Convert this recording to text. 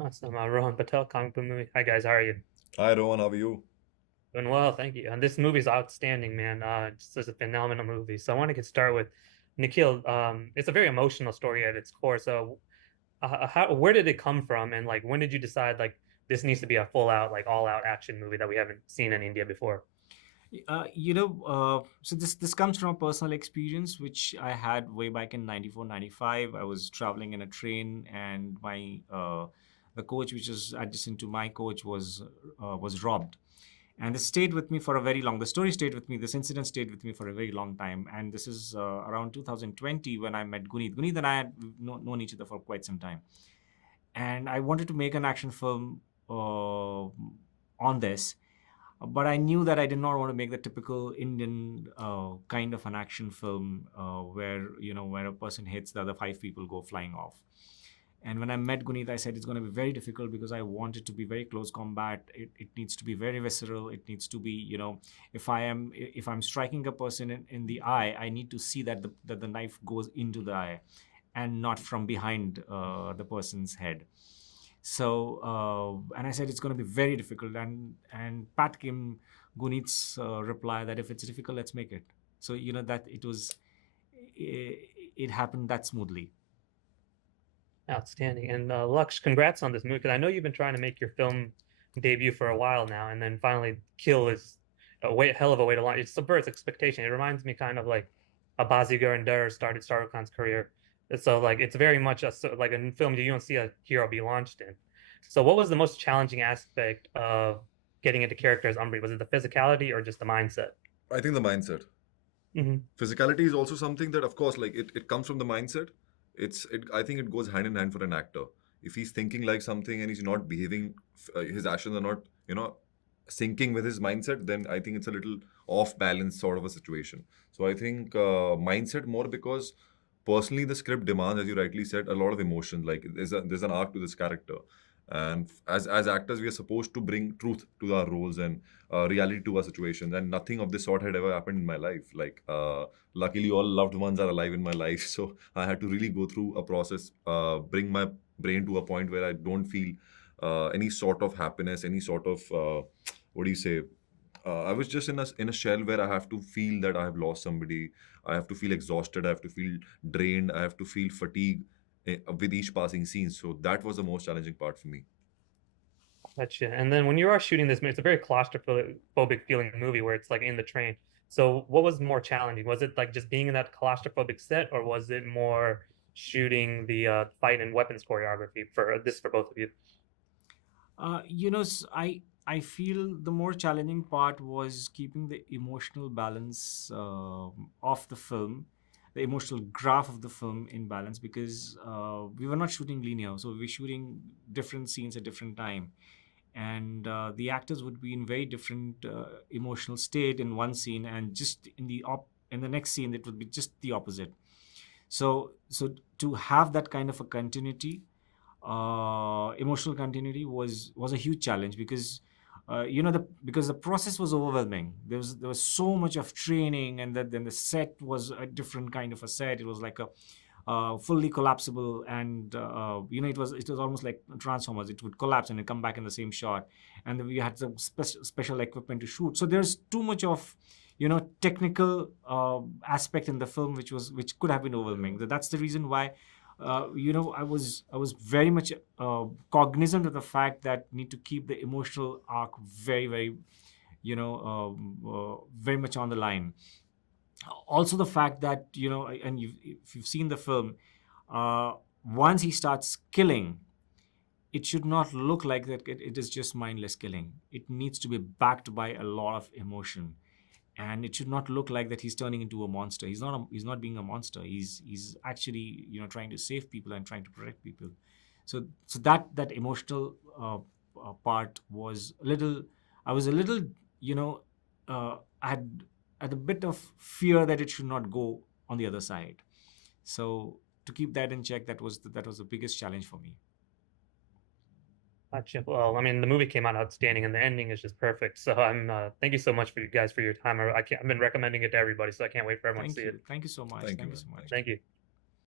Awesome. Rohan Patel, comic book movie. Hi guys, how are you? Hi Rohan, how are you? Doing well, thank you. And this movie's outstanding, man. It's a phenomenal movie. So I want to get started with Nikhil. It's a very emotional story at its core. So, where did it come from, and like, when did you decide like this needs to be a full out, like all out action movie that we haven't seen in India before? So this comes from a personal experience which I had way back in 94, 95. I was traveling in a train, and my the coach, which is adjacent to my coach, was robbed, and this stayed with me for a very long. The story stayed with me. This incident stayed with me for a very long time, and this is around 2020 when I met Guneet. Guneet and I had known each other for quite some time, and I wanted to make an action film on this, but I knew that I did not want to make the typical Indian kind of an action film where a person hits, the other five people go flying off. And when I met Guneet, I said it's going to be very difficult because I want it to be very close combat. It needs to be very visceral. It needs to be, if I'm striking a person in the eye, I need to see that the knife goes into the eye and not from behind the person's head. So, and I said it's going to be very difficult. And Pat came Guneet's reply that if it's difficult, let's make it. So that it happened that smoothly. Outstanding. And Lux, congrats on this movie because I know you've been trying to make your film debut for a while now, and then finally Kill is hell of a way to launch. It subverts expectation. It reminds me kind of like a Bazigar and Dur started Shah Rukh Khan's career. So like it's very much like a film you don't see a hero be launched in. So what was the most challenging aspect of getting into character as Umbri? Was it the physicality or just the mindset? I think the mindset. Hmm. Physicality is also something that, of course, like it comes from the mindset. I think it goes hand in hand for an actor. If he's thinking like something and he's not behaving, his actions are not, syncing with his mindset, then I think it's a little off balance sort of a situation. So I think mindset more because personally the script demands, as you rightly said, a lot of emotion. Like there's an arc to this character, and as actors, we are supposed to bring truth to our roles and reality to our situations. And nothing of this sort had ever happened in my life. Like luckily, all loved ones are alive in my life, so I had to really go through a process, bring my brain to a point where I don't feel any sort of happiness, any sort of what do you say? I was just in a shell where I have to feel that I have lost somebody. I have to feel exhausted. I have to feel drained. I have to feel fatigue with each passing scene. So that was the most challenging part for me. Gotcha. And then when you are shooting this, it's a very claustrophobic feeling movie where it's like in the train. So what was more challenging? Was it like just being in that claustrophobic set, or was it more shooting the fight and weapons choreography for both of you? I feel the more challenging part was keeping the emotional balance of the film, the emotional graph of the film in balance, because we were not shooting linear, so we were shooting different scenes at different time, and the actors would be in very different emotional state in one scene, and just in the next scene it would be just the opposite. So to have that kind of a continuity, emotional continuity was a huge challenge, because because the process was overwhelming. There was so much of training, and then the set was a different kind of a set. It was like a fully collapsible, and it was almost like Transformers. It would collapse and it come back in the same shot, and then we had some special equipment to shoot. So there's too much of technical aspect in the film, which could have been overwhelming. That's the reason why I was very much cognizant of the fact that need to keep the emotional arc very, very, very much on the line. Also, the fact that and if you've seen the film, uh, once he starts killing, it should not look like that. It is just mindless killing. It needs to be backed by a lot of emotion, and it should not look like that he's turning into a monster. He's not being a monster. He's actually trying to save people and trying to protect people. So that emotional part was a little. I was a little, I had a bit of fear that it should not go on the other side. So to keep that in check, that was the biggest challenge for me. Gotcha. Well, I mean, the movie came out outstanding, and the ending is just perfect. So I'm thank you so much for you guys for your time. I've been recommending it to everybody, so I can't wait for everyone to see it. Thank you so much. Thank you, Thank you man. so much. Thank you. Thank you.